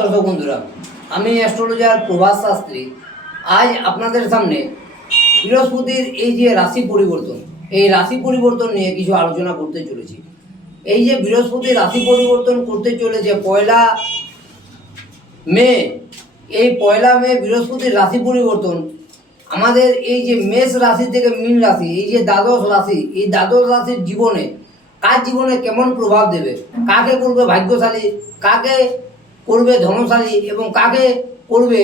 দর্শক বন্ধুরা। আমি অ্যাস্ট্রোলজার প্রভাস শাস্ত্রী। আজ আপনাদের সামনে বৃহস্পতির এই যে রাশি পরিবর্তন, এই রাশি পরিবর্তন নিয়ে কিছু আলোচনা করতে চলেছি। এই যে বৃহস্পতি রাশি পরিবর্তন করতে চলেছে পয়লা মে, এই পয়লা মে বৃহস্পতির রাশি পরিবর্তন, আমাদের এই যে মেষ রাশি থেকে মীন রাশি, এই যে দ্বাদশ রাশি, এই দ্বাদশ রাশির জীবনে কার জীবনে কেমন প্রভাব দেবে, কাকে করবে ভাগ্যশালী, কাকে করবে ধনশালী এবং কাকে করবে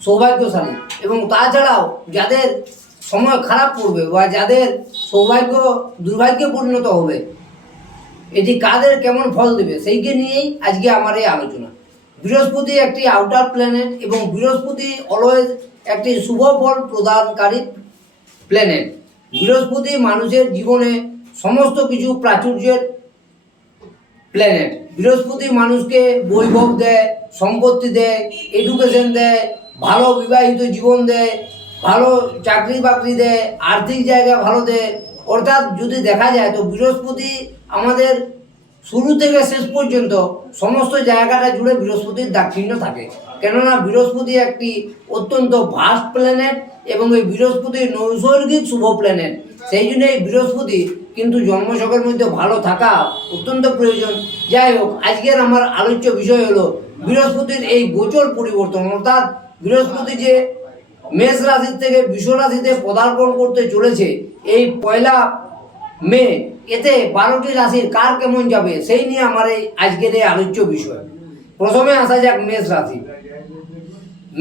সৌভাগ্যশালী? এবং তাছাড়াও যাদের সময় খারাপ পড়বে বা যাদের সৌভাগ্য দুর্ভাগ্যে পরিণত হবে, এটি কাদের কেমন ফল দেবে সেইকে নিয়েই আজকে আমার এই আলোচনা। বৃহস্পতি একটি আউটার প্ল্যানেট এবং বৃহস্পতি অলওয়েজ একটি শুভ ফল প্রদানকারী প্ল্যানেট বৃহস্পতি মানুষের জীবনে সমস্ত কিছু প্রাচুর্যের প্ল্যানেট বৃহস্পতি মানুষকে বৈভব দেয়, সম্পত্তি দেয় এডুকেশন দেয়, ভালো বিবাহিত জীবন দেয়, ভালো চাকরি বাকরি দেয়, আর্থিক জায়গা ভালো দেয়। অর্থাৎ যদি দেখা যায়, তো বৃহস্পতি আমাদের শুরু থেকে শেষ পর্যন্ত সমস্ত জায়গাটা জুড়ে বৃহস্পতির দাক্ষিণ্য থাকে। কেননা বৃহস্পতি একটি অত্যন্ত ভাস্ট প্ল্যানেট এবং এই বৃহস্পতি নৈসর্গিক শুভ প্ল্যানেট সেই জন্য এই বৃহস্পতি কিন্তু জন্মছকের মধ্যে ভালো থাকা অত্যন্ত প্রয়োজন। যাই হোক, আজকের আমার আলোচ্য বিষয় হলো বৃহস্পতির এই গোচর পরিবর্তন, অর্থাৎ বৃহস্পতি যে মেষ রাশির থেকে বিষ রাশিতে পদার্পণ করতে চলেছে, এই পয়লা মে, এতে বারোটি রাশির কার কেমন যাবে, সেই নিয়ে আমার এই আজকের এই আলোচ্য বিষয়। প্রথমে আসা যাক মেষ রাশি।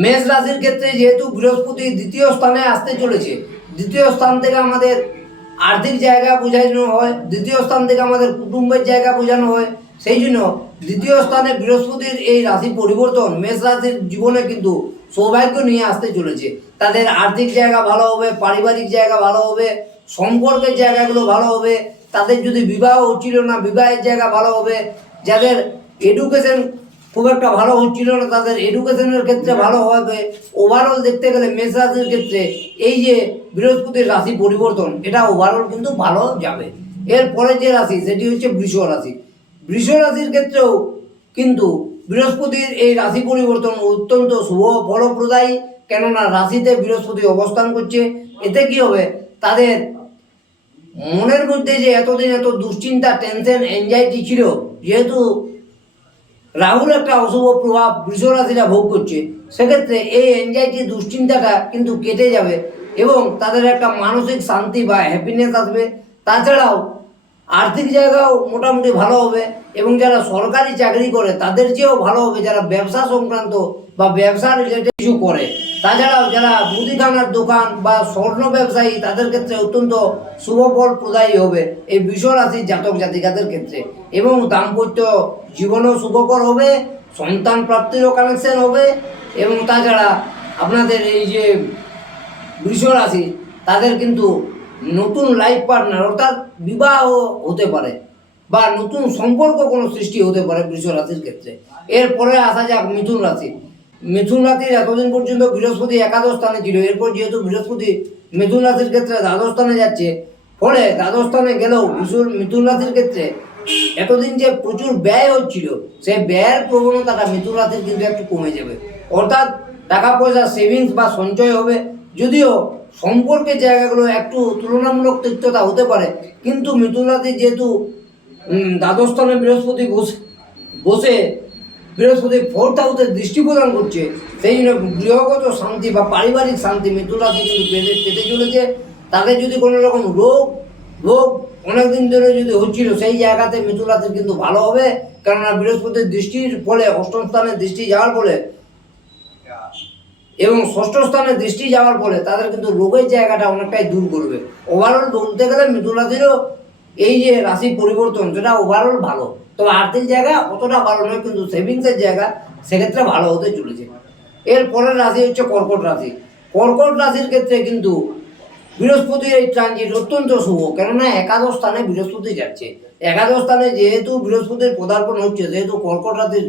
মেষ রাশির ক্ষেত্রে যেহেতু বৃহস্পতি দ্বিতীয় স্থানে আসতে চলেছে, দ্বিতীয় স্থান থেকে আমাদের আর্থিক জায়গা বোঝানো হয়, দ্বিতীয় স্থান থেকে আমাদের কুটুম্বের জায়গা বোঝানো হয় সেই জন্য দ্বিতীয় স্থানে বৃহস্পতির এই রাশি পরিবর্তন মেষ রাশির জীবনে কিন্তু সৌভাগ্য নিয়ে আসতে চলেছে। তাদের আর্থিক জায়গা ভালো হবে, পারিবারিক জায়গা ভালো হবে, সম্পর্কের জায়গাগুলো ভালো হবে, তাদের যদি বিবাহ হচ্ছিল না, বিবাহের জায়গা ভালো হবে, যাদের এডুকেশন খুব একটা ভালো হচ্ছিল না, তাদের এডুকেশনের ক্ষেত্রে ভালো হবে। ওভারঅল দেখতে গেলে মেষ রাশির ক্ষেত্রে এই যে বৃহস্পতির রাশি পরিবর্তন, এটা ওভারঅল কিন্তু ভালো যাবে। এরপরে যে রাশি, সেটি হচ্ছে বৃষ রাশি। বৃষ রাশির ক্ষেত্রেও কিন্তু বৃহস্পতির এই রাশি পরিবর্তন অত্যন্ত শুভ ফলপ্রদায়ী। কেননা রাশিতে বৃহস্পতি অবস্থান করছে। এতে কি হবে? তাদের মনের মধ্যে যে এতদিন এত দুশ্চিন্তা, টেনশন এনজাইটি ছিল, যেহেতু রাহুল একটা অশুভ প্রভাব বৃষ রাশিরা ভোগ করছে, সেক্ষেত্রে এই এনজাইটি দুশ্চিন্তাটা কিন্তু কেটে যাবে এবং তাদের একটা মানসিক শান্তি বা হ্যাপিনেস আসবে। তাছাড়াও আর্থিক জায়গাও মোটামুটি ভালো হবে এবং যারা সরকারি চাকরি করে, তাদের চেয়েও ভালো হবে যারা ব্যবসা সংক্রান্ত বা ব্যবসা রিলেটেড কিছু করে। তাছাড়াও যারা মুদিখানার দোকান বা স্বর্ণ ব্যবসায়ী, তাদের ক্ষেত্রে অত্যন্ত শুভফল প্রদায়ী হবে এই বিষ রাশির জাতক জাতিকাদের ক্ষেত্রে। এবং দাম্পত্য জীবনও শুভকর হবে, সন্তান প্রাপ্তিরও কানেকশন হবে এবং তাছাড়া আপনাদের এই যে বৃষ রাশি তাদের কিন্তু নতুন লাইফ পার্টনার অর্থাৎ বিবাহ হতে পারে বা নতুন সম্পর্ক কোনো সৃষ্টি হতে পারে বৃষ রাশির ক্ষেত্রে। এরপরে আসা যাক মিথুন রাশি। মিথুন রাশির এতদিন পর্যন্ত বৃহস্পতি একাদশ স্থানে ছিল, এরপর যেহেতু বৃহস্পতি মিথুন রাশির ক্ষেত্রে দ্বাদশ স্থানে যাচ্ছে, ফলে দ্বাদশ স্থানে গেলেও বিশুর মিথুন রাশির ক্ষেত্রে এতদিন যে প্রচুর ব্যয় হচ্ছিল, সেই ব্যয়ের প্রবণতাটা মিথুন রাশির কিন্তু একটু কমে যাবে। অর্থাৎ টাকা পয়সা সেভিংস বা সঞ্চয় হবে, যদিও সম্পর্কের জায়গাগুলো একটু তুলনামূলক তিক্ততা হতে পারে। কিন্তু মিথুন রাশি যেহেতু উম, দ্বাদশ স্থানে বৃহস্পতি বসে বসে বৃহস্পতি ফোর্থ হাউসে দৃষ্টি প্রদান করছে সেই জন্য গৃহগত শান্তি বা পারিবারিক শান্তি মিথুন রাশি কিন্তু পেতে পেতে চলেছে। তাদের যদি কোনো রকম রোগ রোগ অনেকদিন ধরে যদি হচ্ছিল সেই জায়গাতে মিথুন কিন্তু ভালো হবে। কেননা বৃহস্পতির দৃষ্টির ফলে অষ্টম স্থানে দৃষ্টি যাওয়ার ফলে এবং ষষ্ঠ স্থানে দৃষ্টি যাওয়ার ফলে তাদের কিন্তু রোগের জায়গাটা অনেকটাই দূর করবে। ওভারঅল বলতে গেলে মিথুন রাশিরও এই যে রাশি পরিবর্তন, সেটা ওভারঅল ভালো। তবে আর্থিক জায়গা অতটা ভালো নয়, কিন্তু সেভিংসের জায়গা সেক্ষেত্রে ভালো হতে চলেছে। এর পরের রাশি হচ্ছে কর্কট রাশি। কর্কট রাশির ক্ষেত্রে কিন্তু বৃহস্পতির এই ট্রানজিট অত্যন্ত শুভ, কেননা একাদশ স্থানে বৃহস্পতি যাচ্ছে। একাদশ স্থানে যেহেতু বৃহস্পতির পদার্পণ হচ্ছে, যেহেতু কর্কট রাশির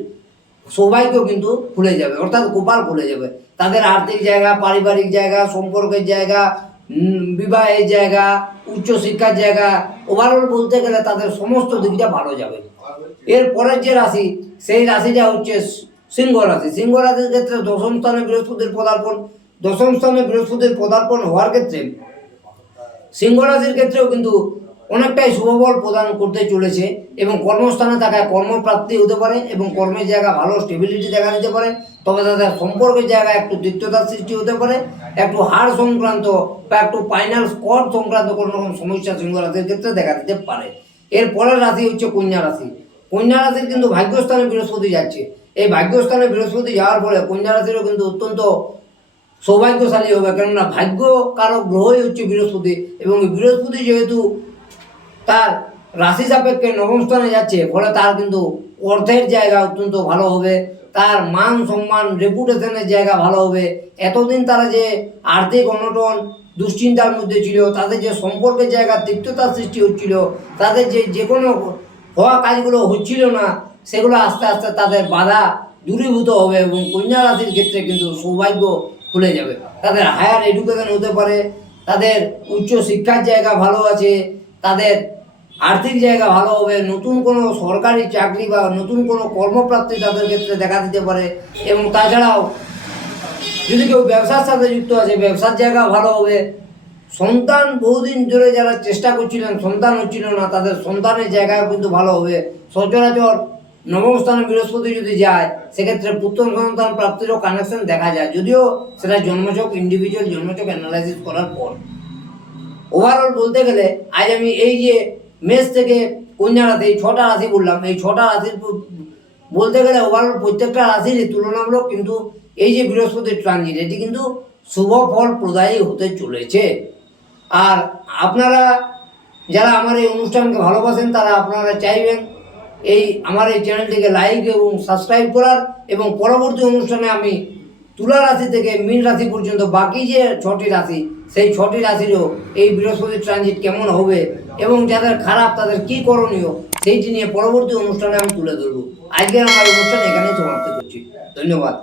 সৌভাগ্য কিন্তু খুলে যাবে, অর্থাৎ গোপাল খুলে যাবে। তাদের আর্থিক জায়গা, পারিবারিক জায়গা, সম্পর্কের জায়গা বিবাহের জায়গা, উচ্চশিক্ষার জায়গা ওভারঅল বলতে গেলে তাদের সমস্ত দিকটা ভালো যাবে। এর পরের যে রাশি, সেই রাশিটা হচ্ছে সিংহ রাশি। সিংহ রাশির ক্ষেত্রে দশম স্থানে বৃহস্পতির পদার্পণ। দশম স্থানে বৃহস্পতির পদার্পণ হওয়ার ক্ষেত্রে সিংহ রাশির ক্ষেত্রেও কিন্তু অনেকটাই শুভফল প্রদান করতে চলেছে এবং কর্মস্থানে থাকায় কর্মপ্রাপ্তি হতে পারে এবং কর্মের জায়গা ভালো স্টেবিলিটি দেখা দিতে পারে, তবে তাদের সম্পর্কের জায়গায় একটু তিক্ততার সৃষ্টি হতে পারে, একটু হাড় সংক্রান্ত বা একটু পাইনাল স্কট সংক্রান্ত কোনো রকম সমস্যা সিংহ রাশির ক্ষেত্রে দেখা দিতে পারে। এর পরের রাশি হচ্ছে কন্যা রাশি। কন্যা রাশির কিন্তু ভাগ্যস্থানে বৃহস্পতি যাচ্ছে। এই ভাগ্যস্থানে বৃহস্পতি যাওয়ার ফলে কন্যা রাশিরও কিন্তু অত্যন্ত সৌভাগ্যশালী হবে, কেননা ভাগ্য কারক গ্রহই হচ্ছে বৃহস্পতি এবং বৃহস্পতি যেহেতু তার রাশি সাপেক্ষে নবম স্থানে যাচ্ছে, ফলে তার কিন্তু অর্থের জায়গা অত্যন্ত ভালো হবে, তার মান সম্মান রেপুটেশনের জায়গা ভালো হবে। এতদিন তারা যে আর্থিক অনটন, দুশ্চিন্তার মধ্যে ছিল, তাদের যে সম্পর্কের জায়গা, তিক্ততার সৃষ্টি হচ্ছিল, তাদের যে যে কোনো হওয়া কাজগুলো হচ্ছিল না, সেগুলো আস্তে আস্তে তাদের বাধা দূরীভূত হবে এবং কন্যা রাশির ক্ষেত্রে কিন্তু সৌভাগ্য খুলে যাবে। তাদের হায়ার এডুকেশন হতে পারে, তাদের উচ্চ শিক্ষার জায়গা ভালো আছে তাদের আর্থিক জায়গা ভালো হবে, নতুন কোনো সরকারি চাকরি বা নতুন কোনো কর্মপ্রাপ্তি তাদের ক্ষেত্রে দেখা দিতে পারে এবং তাছাড়াও যদি কেউ ব্যবসার সাথে যুক্ত আছে, ব্যবসার জায়গা ভালো হবে, সন্তান বহুদিন ধরে যারা চেষ্টা করছিলেন, সন্তান হচ্ছিল না, তাদের সন্তানের জায়গাও কিন্তু ভালো হবে। সচরাচর নবম স্থানে বৃহস্পতি যদি যায়, সেক্ষেত্রে পুত্র সন্তান প্রাপ্তিরও কানেকশন দেখা যায়। যদিও সেটা জন্মচক ইন্ডিভিজুয়াল জন্মচক অ্যানালাইসিস করার পর। ওভারঅল বলতে গেলে, আজ আমি এই যে মেষ থেকে কন্যা রাশি, এই ছটা রাশি বললাম, এই ছটা রাশির বলতে গেলে ওভারঅল প্রত্যেকটা রাশিরই তুলনামূলক কিন্তু এই যে বৃহস্পতির ট্রানজিট এটি কিন্তু শুভ ফল প্রদায়ী হতে চলেছে। আর আপনারা যারা আমার এই অনুষ্ঠানকে ভালোবাসেন, তারা আপনারা চাইবেন এই আমার এই চ্যানেলটিকে লাইক এবং সাবস্ক্রাইব করার এবং পরবর্তী অনুষ্ঠানে আমি তুলা রাশি থেকে মীন রাশি পর্যন্ত বাকি যে ছটি রাশি, সেই ছটি রাশিরও এই বৃহস্পতি ট্রানজিট কেমন হবে এবং যাদের খারাপ, তাদের কি করণীয়, সেইটি নিয়ে পরবর্তী অনুষ্ঠানে আমি তুলে ধরব। আজকের আমার অনুষ্ঠান এখানেই সমাপ্ত করছি। ধন্যবাদ।